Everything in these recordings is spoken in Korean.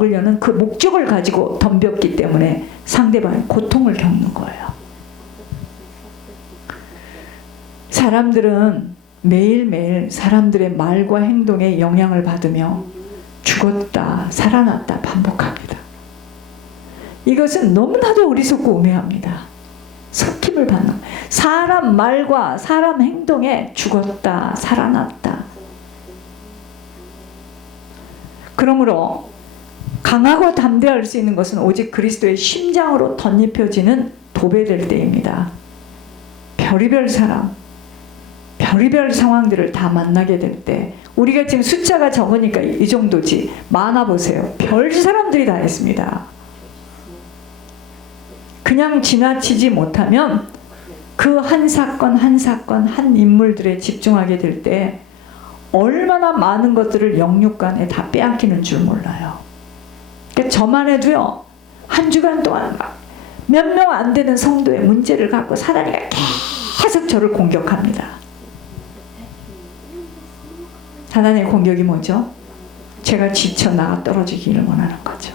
먹으려는 그 목적을 가지고 덤볐기 때문에 상대방이 고통을 겪는 거예요. 사람들은 매일매일 사람들의 말과 행동에 영향을 받으며 죽었다 살아났다 반복합니다. 이것은 너무나도 어리석고 우매합니다. 섞임을 받는 사람 말과 사람 행동에 죽었다 살아났다. 그러므로 강하고 담대할 수 있는 것은 오직 그리스도의 심장으로 덧입혀지는 도배될 때입니다. 별의별 사람, 별의별 상황들을 다 만나게 될 때, 우리가 지금 숫자가 적으니까 이 정도지, 많아 보세요. 별 사람들이 다 있습니다. 그냥 지나치지 못하면 그 한 사건 한 사건 한 인물들에 집중하게 될 때 얼마나 많은 것들을 영육간에 다 빼앗기는 줄 몰라요. 그러니까 저만 해도요, 한 주간 동안 몇 명 안 되는 성도의 문제를 갖고 사단이가 계속 저를 공격합니다. 사단의 공격이 뭐죠? 제가 지쳐 나가 떨어지기를 원하는 거죠.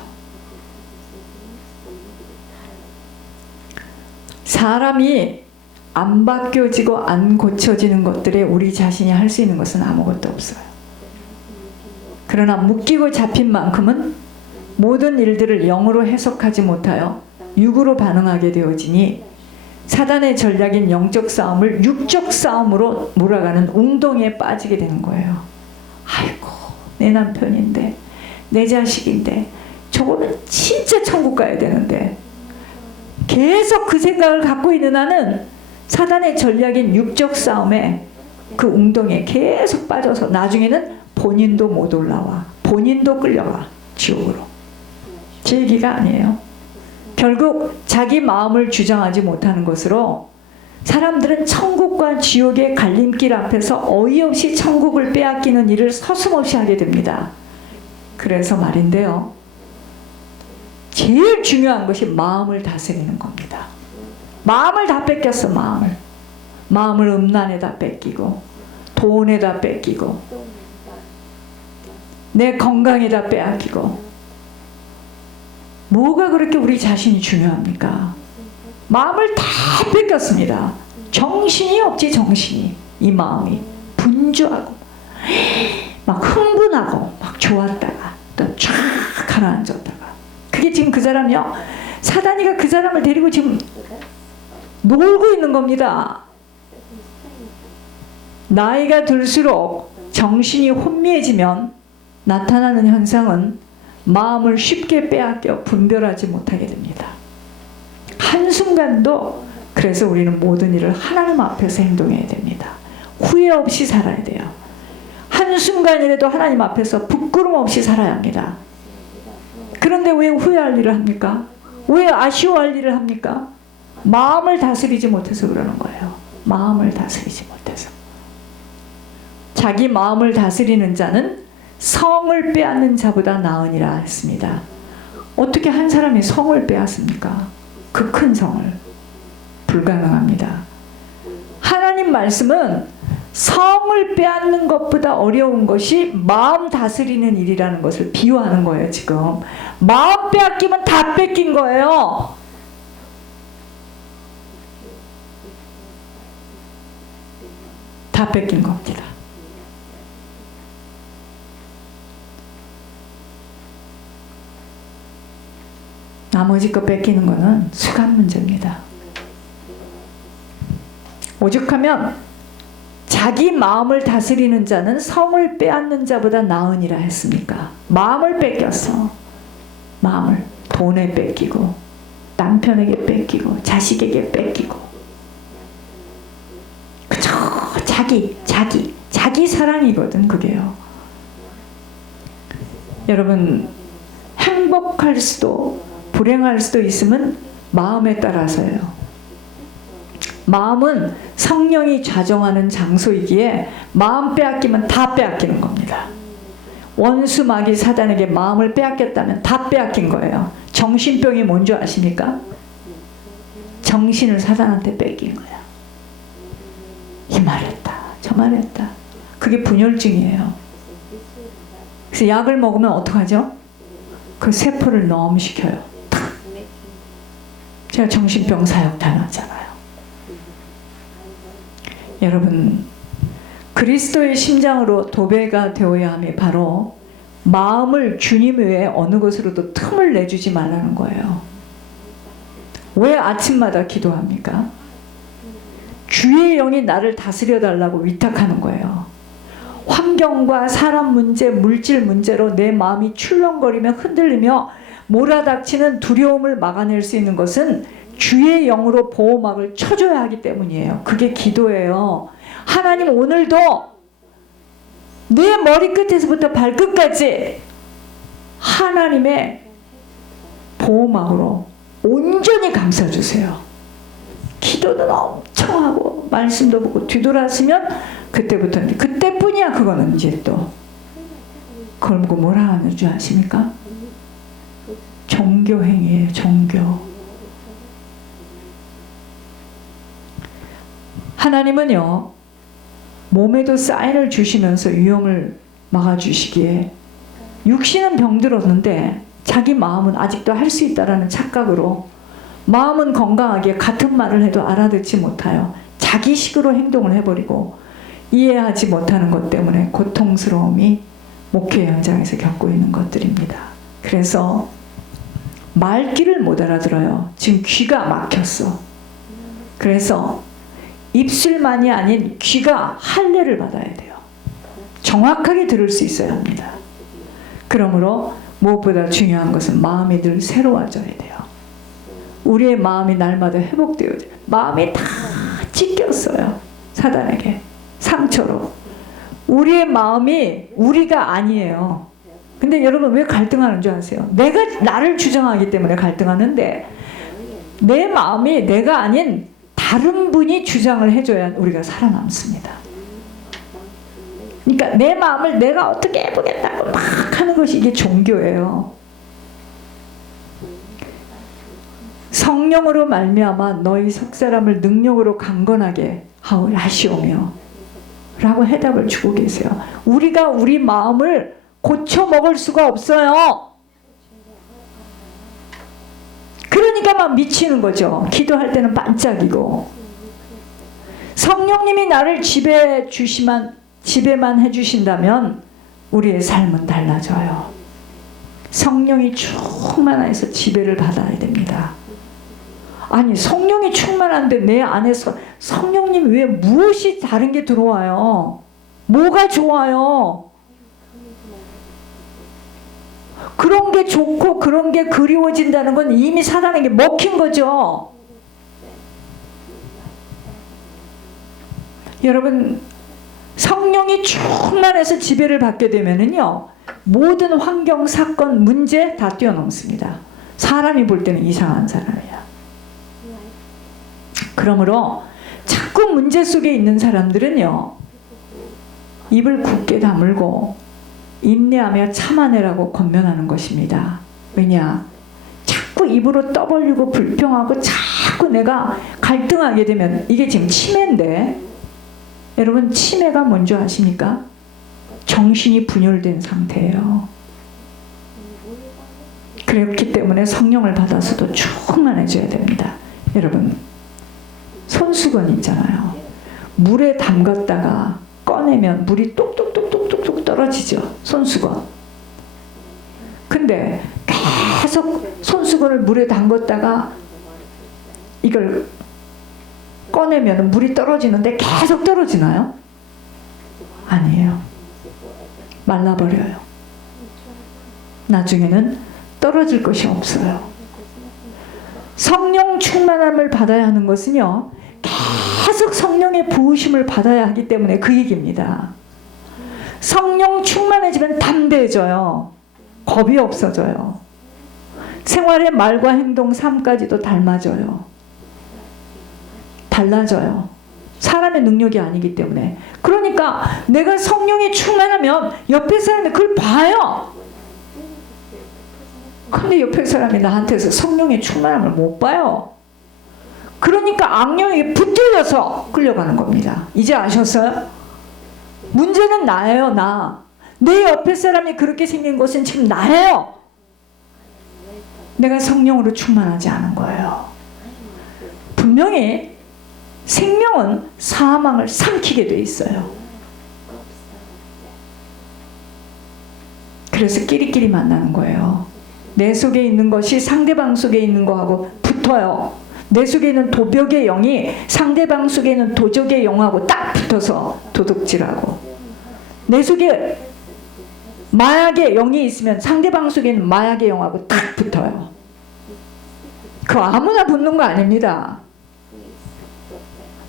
사람이 안 바뀌어지고 안 고쳐지는 것들에 우리 자신이 할 수 있는 것은 아무것도 없어요. 그러나 묶이고 잡힌 만큼은 모든 일들을 영으로 해석하지 못하여 육으로 반응하게 되어지니 사단의 전략인 영적 싸움을 육적 싸움으로 몰아가는 웅덩이에 빠지게 되는 거예요. 아이고, 내 남편인데, 내 자식인데, 저거는 진짜 천국 가야 되는데, 계속 그 생각을 갖고 있는 한은 사단의 전략인 육적 싸움에 그 웅덩이에 계속 빠져서 나중에는 본인도 못 올라와, 본인도 끌려가 지옥으로. 제 얘기가 아니에요. 결국 자기 마음을 주장하지 못하는 것으로 사람들은 천국과 지옥의 갈림길 앞에서 어이없이 천국을 빼앗기는 일을 서슴없이 하게 됩니다. 그래서 말인데요, 제일 중요한 것이 마음을 다스리는 겁니다. 마음을 다 뺏겼어. 마음을 음란에다 뺏기고, 돈에다 뺏기고, 내 건강에다 빼앗기고. 뭐가 그렇게 우리 자신이 중요합니까? 마음을 다 뺏겼습니다. 정신이 없지. 정신이, 이 마음이 분주하고 막 흥분하고 막 좋았다가 또 쫙 가라앉았다가. 그게 지금 그 사람이요, 사단이가 그 사람을 데리고 지금 놀고 있는 겁니다. 나이가 들수록 정신이 혼미해지면 나타나는 현상은 마음을 쉽게 빼앗겨 분별하지 못하게 됩니다. 한순간도. 그래서 우리는 모든 일을 하나님 앞에서 행동해야 됩니다. 후회 없이 살아야 돼요. 한순간이라도 하나님 앞에서 부끄럼 없이 살아야 합니다. 그런데 왜 후회할 일을 합니까? 왜 아쉬워할 일을 합니까? 마음을 다스리지 못해서 그러는 거예요. 마음을 다스리지 못해서. 자기 마음을 다스리는 자는 성을 빼앗는 자보다 나으니라 했습니다. 어떻게 한 사람이 성을 빼앗습니까? 그 큰 성을. 불가능합니다. 하나님 말씀은 성을 빼앗는 것보다 어려운 것이 마음 다스리는 일이라는 것을 비유하는 거예요. 지금 마음 빼앗기면 다 뺏긴 거예요. 다 뺏긴 겁니다. 나머지 거 뺏기는 거는 수간 문제입니다. 오죽하면 자기 마음을 다스리는 자는 성을 빼앗는 자보다 나으니라 했습니까? 마음을 뺏겼어. 마음을 돈에 뺏기고, 남편에게 뺏기고, 자식에게 뺏기고. 그쵸? 자기 사랑이거든, 그게요. 여러분, 행복할 수도 불행할 수도 있으면 마음에 따라서예요. 마음은 성령이 좌정하는 장소이기에 마음 빼앗기면 다 빼앗기는 겁니다. 원수 마귀 사단에게 마음을 빼앗겼다면 다 빼앗긴 거예요. 정신병이 뭔지 아십니까? 정신을 사단한테 뺏긴 거야. 이 말했다, 저 말했다. 그게 분열증이에요. 그래서 약을 먹으면 어떡하죠? 그 세포를 넘시켜요. 탁. 제가 정신병 사역 다녔잖아요. 여러분, 그리스도의 심장으로 도배가 되어야 함이 바로 마음을 주님 외에 어느 것으로도 틈을 내주지 말라는 거예요. 왜 아침마다 기도합니까? 주의 영이 나를 다스려 달라고 위탁하는 거예요. 환경과 사람 문제, 물질 문제로 내 마음이 출렁거리며 흔들리며 몰아닥치는 두려움을 막아낼 수 있는 것은 주의 영으로 보호막을 쳐줘야 하기 때문이에요. 그게 기도예요. 하나님, 오늘도 내 머리끝에서부터 발끝까지 하나님의 보호막으로 온전히 감싸주세요. 기도는 엄청 하고 말씀도 보고 뒤돌아서면 그때부터는, 그때뿐이야. 그거는 이제 또 그걸 보고 뭐라 하는 줄 아십니까? 종교행위예요. 종교. 하나님은요, 몸에도 사인을 주시면서 위험을 막아주시기에 육신은 병들었는데 자기 마음은 아직도 할 수 있다라는 착각으로, 마음은 건강하게 같은 말을 해도 알아듣지 못하여 자기식으로 행동을 해버리고 이해하지 못하는 것 때문에 고통스러움이 목회 현장에서 겪고 있는 것들입니다. 그래서 말귀를 못 알아들어요. 지금 귀가 막혔어. 그래서 입술만이 아닌 귀가 할례를 받아야 돼요. 정확하게 들을 수 있어야 합니다. 그러므로 무엇보다 중요한 것은 마음이 늘 새로워져야 돼요. 우리의 마음이 날마다 회복되어야 돼요. 마음이 다 찢겼어요. 사단에게. 상처로. 우리의 마음이 우리가 아니에요. 근데 여러분, 왜 갈등하는 줄 아세요? 내가 나를 주장하기 때문에 갈등하는데, 내 마음이 내가 아닌 다른 분이 주장을 해줘야 우리가 살아남습니다. 그러니까 내 마음을 내가 어떻게 해보겠다고 막 하는 것이 이게 종교예요. 성령으로 말미암아 너희 속사람을 능력으로 강건하게 하시오며 라고 해답을 주고 계세요. 우리가 우리 마음을 고쳐 먹을 수가 없어요. 그러니까 막 미치는 거죠. 기도할 때는 반짝이고. 성령님이 나를 지배만 해주신다면 우리의 삶은 달라져요. 성령이 충만해서 지배를 받아야 됩니다. 아니, 성령이 충만한데 내 안에서 성령님 외에 무엇이 다른 게 들어와요? 뭐가 좋아요? 그런 게 좋고 그런 게 그리워진다는 건 이미 사단에게 먹힌 거죠. 여러분, 성령이 충만해서 지배를 받게 되면은요, 모든 환경, 사건, 문제 다 뛰어넘습니다. 사람이 볼 때는 이상한 사람이야. 그러므로 자꾸 문제 속에 있는 사람들은요, 입을 굳게 다물고 인내하며 참아내라고 권면하는 것입니다. 왜냐? 자꾸 입으로 떠벌리고 불평하고 자꾸 내가 갈등하게 되면 이게 지금 치매인데, 여러분, 치매가 뭔지 아십니까? 정신이 분열된 상태예요. 그렇기 때문에 성령을 받아서도 충만해져야 됩니다. 여러분, 손수건 있잖아요. 물에 담갔다가 꺼내면 물이 똑똑똑똑똑 떨어지죠. 손수건. 근데 계속 손수건을 물에 담갔다가 이걸 꺼내면 물이 떨어지는데 계속 떨어지나요? 아니에요. 말라버려요. 나중에는 떨어질 것이 없어요. 성령 충만함을 받아야 하는 것은요, 계속 성령의 부으심을 받아야 하기 때문에 그 얘기입니다. 성령 충만해지면 담대해져요. 겁이 없어져요. 생활의 말과 행동, 삶까지도 닮아져요. 달라져요. 사람의 능력이 아니기 때문에. 그러니까 내가 성령에 충만하면 옆에 사람이 그걸 봐요. 근데 옆에 사람이 나한테서 성령의 충만함을 못 봐요. 그러니까 악령에게 붙들려서 끌려가는 겁니다. 이제 아셨어요? 문제는 나예요, 나. 내 옆에 사람이 그렇게 생긴 것은 지금 나예요. 내가 성령으로 충만하지 않은 거예요. 분명히 생명은 사망을 삼키게 돼 있어요. 그래서 끼리끼리 만나는 거예요. 내 속에 있는 것이 상대방 속에 있는 거하고 붙어요. 내 속에 있는 도벽의 영이 상대방 속에 있는 도적의 영하고 딱 붙어서 도둑질하고, 내 속에 마약의 영이 있으면 상대방 속에 있는 마약의 영하고 딱 붙어요. 그거 아무나 붙는 거 아닙니다.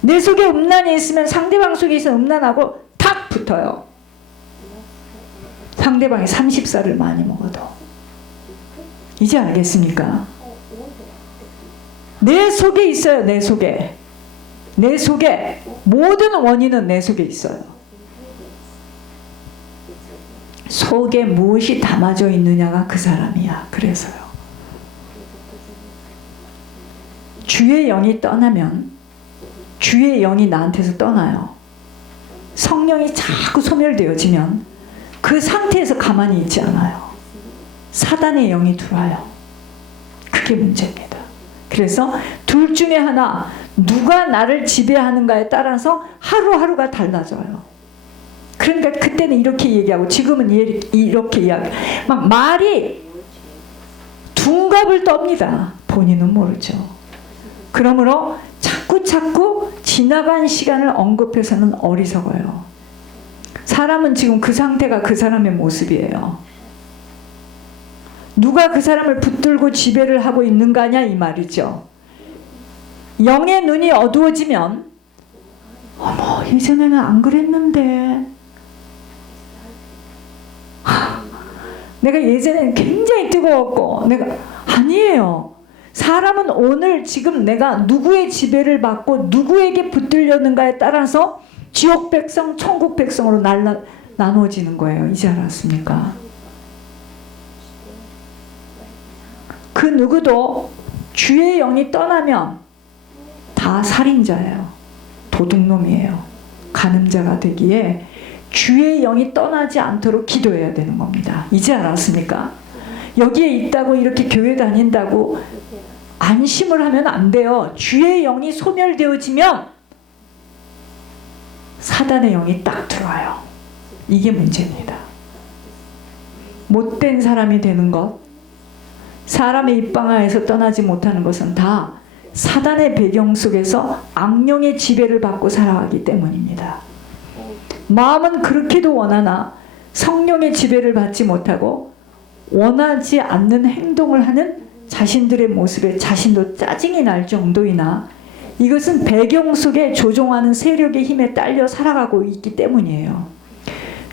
내 속에 음란이 있으면 상대방 속에 있는 음란하고 탁 붙어요. 상대방이 30살을 많이 먹어도. 이제 알겠습니까? 내 속에 있어요. 내 속에. 내 속에 모든 원인은 내 속에 있어요. 속에 무엇이 담아져 있느냐가 그 사람이야. 그래서요. 주의 영이 떠나면, 주의 영이 나한테서 떠나요. 성령이 자꾸 소멸되어지면 그 상태에서 가만히 있지 않아요. 사단의 영이 들어와요. 그게 문제입니다. 그래서 둘 중에 하나, 누가 나를 지배하는가에 따라서 하루하루가 달라져요. 그러니까 그때는 이렇게 얘기하고 지금은 이렇게 이야기. 막 말이 둔갑을 떱니다. 본인은 모르죠. 그러므로 자꾸 지나간 시간을 언급해서는 어리석어요. 사람은 지금 그 상태가 그 사람의 모습이에요. 누가 그 사람을 붙들고 지배를 하고 있는가냐 이 말이죠. 영의 눈이 어두워지면, 어머 예전에는 안 그랬는데, 내가 예전에는 굉장히 뜨거웠고, 내가 아니에요. 사람은 오늘 지금 내가 누구의 지배를 받고 누구에게 붙들렸는가에 따라서 지옥 백성, 천국 백성으로 나누어지는 거예요. 이제 알았습니까? 그 누구도 주의 영이 떠나면 다 살인자예요. 도둑놈이에요. 간음자가 되기에 주의 영이 떠나지 않도록 기도해야 되는 겁니다. 이제 알았습니까? 여기에 있다고 이렇게 교회 다닌다고 안심을 하면 안 돼요. 주의 영이 소멸되어지면 사단의 영이 딱 들어와요. 이게 문제입니다. 못된 사람이 되는 것, 사람의 입방아에서 떠나지 못하는 것은 다 사단의 배경 속에서 악령의 지배를 받고 살아가기 때문입니다. 마음은 그렇게도 원하나 성령의 지배를 받지 못하고 원하지 않는 행동을 하는 자신들의 모습에 자신도 짜증이 날 정도이나, 이것은 배경 속에 조종하는 세력의 힘에 딸려 살아가고 있기 때문이에요.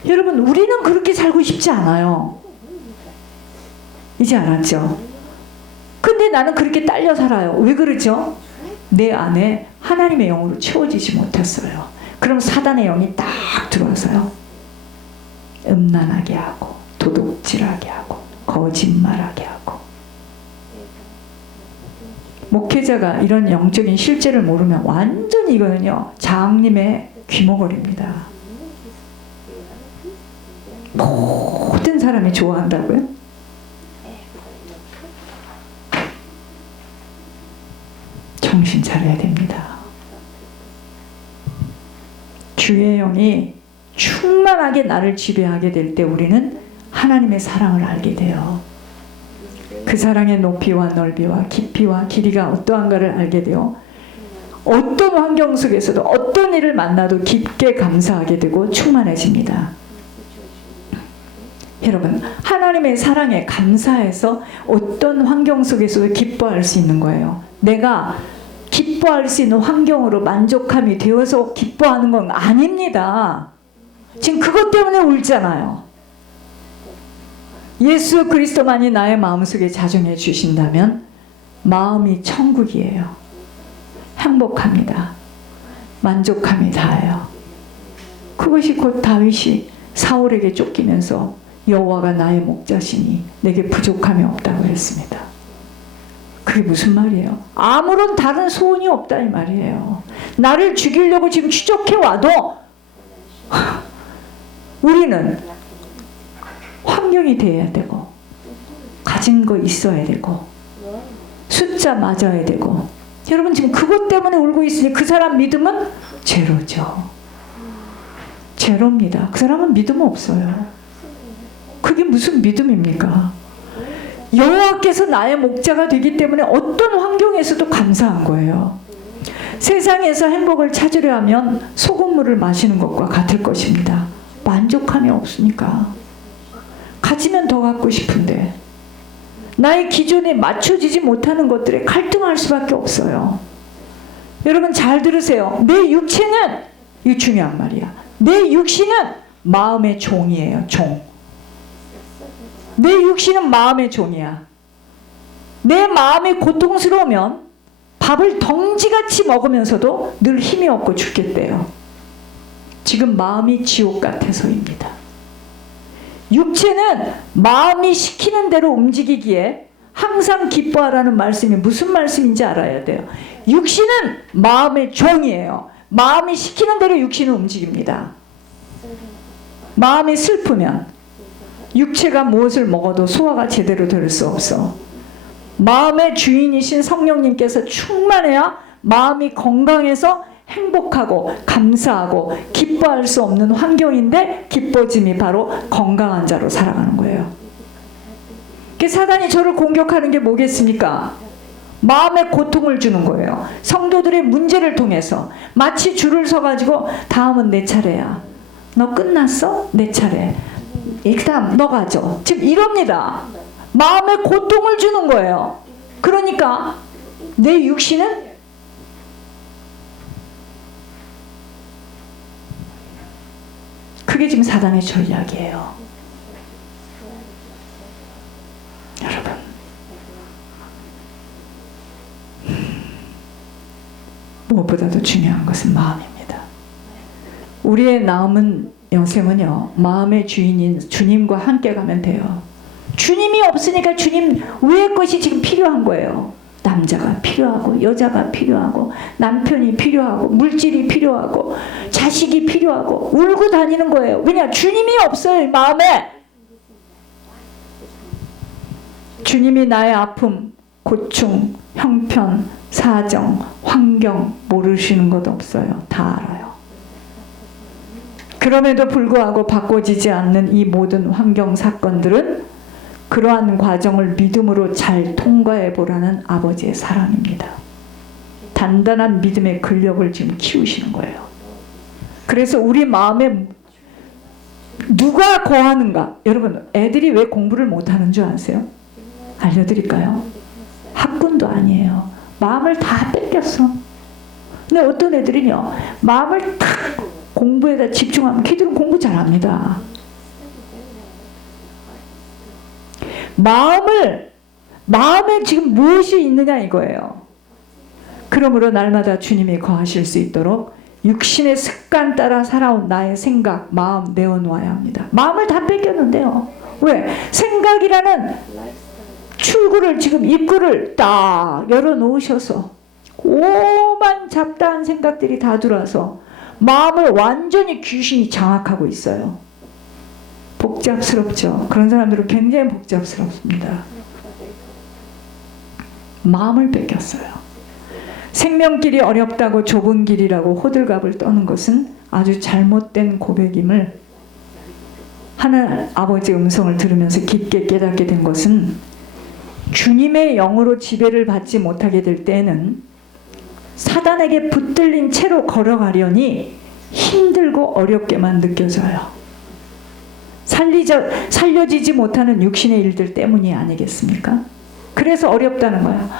여러분, 우리는 그렇게 살고 싶지 않아요. 이제 알았죠? 근데 나는 그렇게 딸려 살아요. 왜 그러죠? 내 안에 하나님의 영으로 채워지지 못했어요. 그럼 사단의 영이 딱 들어와서요, 음란하게 하고 도둑질하게 하고 거짓말하게 하고. 목회자가 이런 영적인 실제를 모르면 완전히 이거는요, 장님의 귀머거리입니다. 모든 사람이 좋아한다고요? 정신 차려야 됩니다. 주의 영이 충만하게 나를 지배하게 될 때 우리는 하나님의 사랑을 알게 돼요. 그 사랑의 높이와 넓이와 깊이와 길이가 어떠한가를 알게 되어 어떤 환경 속에서도 어떤 일을 만나도 깊게 감사하게 되고 충만해집니다. 여러분, 하나님의 사랑에 감사해서 어떤 환경 속에서도 기뻐할 수 있는 거예요. 내가 기뻐할 수 있는 환경으로 만족함이 되어서 기뻐하는 건 아닙니다. 지금 그것 때문에 울잖아요. 예수 그리스도만이 나의 마음속에 자정해 주신다면 마음이 천국이에요. 행복합니다. 만족함이 다예요. 그것이 곧 다윗이 사울에게 쫓기면서 여호와가 나의 목자시니 내게 부족함이 없다고 했습니다. 그게 무슨 말이에요? 아무런 다른 소원이 없다 이 말이에요. 나를 죽이려고 지금 추적해 와도 우리는 환경이 돼야 되고 가진 거 있어야 되고 숫자 맞아야 되고. 여러분 지금 그것 때문에 울고 있으니 그 사람 믿음은 제로죠. 제로입니다. 그 사람은 믿음 없어요. 그게 무슨 믿음입니까? 여호와께서 나의 목자가 되기 때문에 어떤 환경에서도 감사한 거예요. 세상에서 행복을 찾으려 하면 소금물을 마시는 것과 같을 것입니다. 만족함이 없으니까. 가지면 더 갖고 싶은데 나의 기준에 맞춰지지 못하는 것들에 갈등할 수밖에 없어요. 여러분 잘 들으세요. 내 육체는, 이거 중요한 말이야, 내 육신은 마음의 종이에요. 종. 내 육신은 마음의 종이야. 내 마음이 고통스러우면 밥을 덩지같이 먹으면서도 늘 힘이 없고 죽겠대요. 지금 마음이 지옥 같아서입니다. 육체는 마음이 시키는 대로 움직이기에 항상 기뻐하라는 말씀이 무슨 말씀인지 알아야 돼요. 육신은 마음의 종이에요. 마음이 시키는 대로 육신은 움직입니다. 마음이 슬프면 육체가 무엇을 먹어도 소화가 제대로 될 수 없어. 마음의 주인이신 성령님께서 충만해야 마음이 건강해서 행복하고 감사하고 기뻐할 수 없는 환경인데, 기뻐짐이 바로 건강한 자로 살아가는 거예요. 사단이 저를 공격하는 게 뭐겠습니까? 마음에 고통을 주는 거예요. 성도들의 문제를 통해서 마치 줄을 서가지고 다음은 내 차례야. 너 끝났어? 내 차례. 그 다음 너 가져. 지금 이럽니다. 마음에 고통을 주는 거예요. 그러니까 내 육신은 그게 지금 사단의 전략이에요. 여러분, 무엇보다도 중요한 것은 마음입니다. 우리의 남은 영생은요, 마음의 주인인 주님과 함께 가면 돼요. 주님이 없으니까 주님 외의 것이 지금 필요한 거예요. 남자가 필요하고 여자가 필요하고 남편이 필요하고 물질이 필요하고 자식이 필요하고 울고 다니는 거예요. 왜냐? 주님이 없어요. 마음에. 주님이 나의 아픔, 고충, 형편, 사정, 환경 모르시는 것 없어요. 다 알아요. 그럼에도 불구하고 바꿔지지 않는 이 모든 환경 사건들은 그러한 과정을 믿음으로 잘 통과해 보라는 아버지의 사랑입니다. 단단한 믿음의 근력을 지금 키우시는 거예요. 그래서 우리 마음에 누가 거하는가? 여러분, 애들이 왜 공부를 못하는 줄 아세요? 알려드릴까요? 학군도 아니에요. 마음을 다 뺏겼어. 근데 어떤 애들은요, 마음을 탁 공부에다 집중하면 걔들은 공부 잘합니다. 마음에 지금 무엇이 있느냐 이거예요. 그러므로 날마다 주님이 거하실 수 있도록 육신의 습관 따라 살아온 나의 생각, 마음 내어놓아야 합니다. 마음을 다 뺏겼는데요. 왜? 생각이라는 출구를, 지금 입구를 딱 열어놓으셔서 오만 잡다한 생각들이 다 들어와서 마음을 완전히 귀신이 장악하고 있어요. 복잡스럽죠. 그런 사람들은 굉장히 복잡스럽습니다. 마음을 뺏겼어요. 생명길이 어렵다고 좁은 길이라고 호들갑을 떠는 것은 아주 잘못된 고백임을 하나님 아버지의 음성을 들으면서 깊게 깨닫게 된 것은, 주님의 영으로 지배를 받지 못하게 될 때에는 사단에게 붙들린 채로 걸어가려니 힘들고 어렵게만 느껴져요. 살려지지 못하는 육신의 일들 때문이 아니겠습니까? 그래서 어렵다는 거야.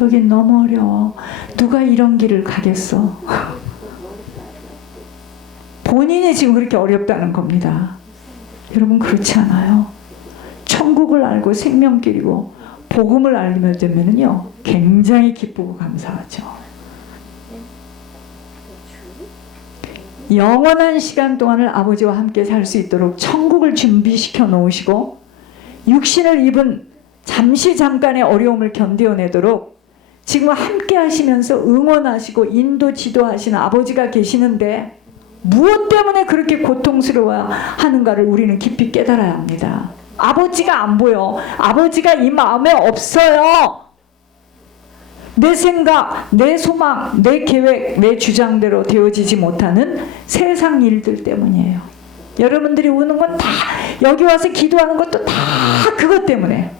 여긴 너무 어려워. 누가 이런 길을 가겠어? 본인이 지금 그렇게 어렵다는 겁니다. 여러분, 그렇지 않아요? 천국을 알고 생명길이고 복음을 알면 되면은요, 굉장히 기쁘고 감사하죠. 영원한 시간 동안을 아버지와 함께 살 수 있도록 천국을 준비시켜 놓으시고, 육신을 입은 잠깐의 어려움을 견뎌내도록 지금 함께 하시면서 응원하시고 인도 지도하시는 아버지가 계시는데, 무엇 때문에 그렇게 고통스러워 하는가를 우리는 깊이 깨달아야 합니다. 아버지가 안 보여. 아버지가 이 마음에 없어요. 내 생각, 내 소망, 내 계획, 내 주장대로 되어지지 못하는 세상 일들 때문이에요. 여러분들이 우는 건 다, 여기 와서 기도하는 것도 다 그것 때문에,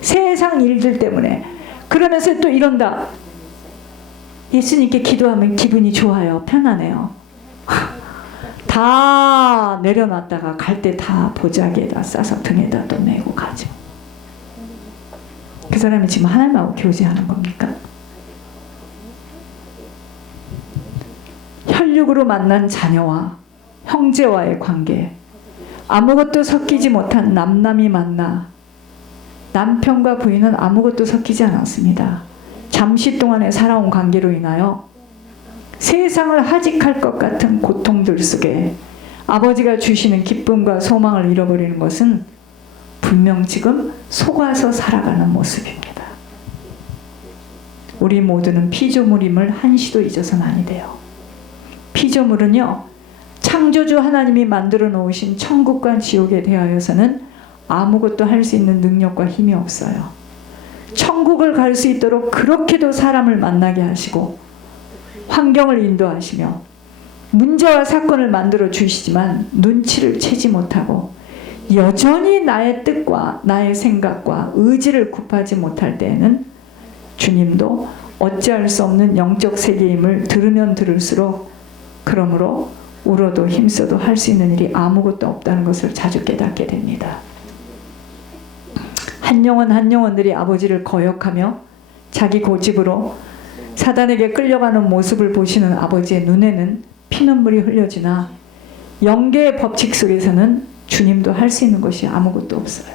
세상 일들 때문에. 그러면서 또 이런다. 예수님께 기도하면 기분이 좋아요. 편하네요. 다 내려놨다가 갈 때 다 보자기에다 싸서 등에다 또 메고 가죠. 그 사람이 지금 하나님하고 교제하는 겁니까? 혈육으로 만난 자녀와 형제와의 관계, 아무것도 섞이지 못한 남남이 만나 남편과 부인은 아무것도 섞이지 않았습니다. 잠시 동안에 살아온 관계로 인하여 세상을 하직할 것 같은 고통들 속에 아버지가 주시는 기쁨과 소망을 잃어버리는 것은 분명 지금 속아서 살아가는 모습입니다. 우리 모두는 피조물임을 한시도 잊어서는 아니 돼요. 피조물은요, 창조주 하나님이 만들어 놓으신 천국과 지옥에 대하여서는 아무것도 할 수 있는 능력과 힘이 없어요. 천국을 갈 수 있도록 그렇게도 사람을 만나게 하시고 환경을 인도하시며 문제와 사건을 만들어 주시지만 눈치를 채지 못하고 여전히 나의 뜻과 나의 생각과 의지를 굽하지 못할 때에는 주님도 어찌할 수 없는 영적 세계임을 들으면 들을수록 그러므로 울어도 힘써도 할 수 있는 일이 아무것도 없다는 것을 자주 깨닫게 됩니다. 한 영혼 한 영혼들이 아버지를 거역하며 자기 고집으로 사단에게 끌려가는 모습을 보시는 아버지의 눈에는 피눈물이 흘려지나 영계의 법칙 속에서는 주님도 할 수 있는 것이 아무것도 없어요.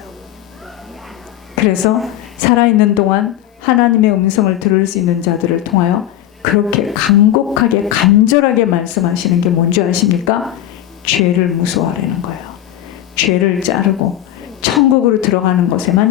그래서 살아있는 동안 하나님의 음성을 들을 수 있는 자들을 통하여 그렇게 간곡하게 간절하게 말씀하시는 게 뭔지 아십니까? 죄를 무서워하라는 거예요. 죄를 자르고 천국으로 들어가는 것에만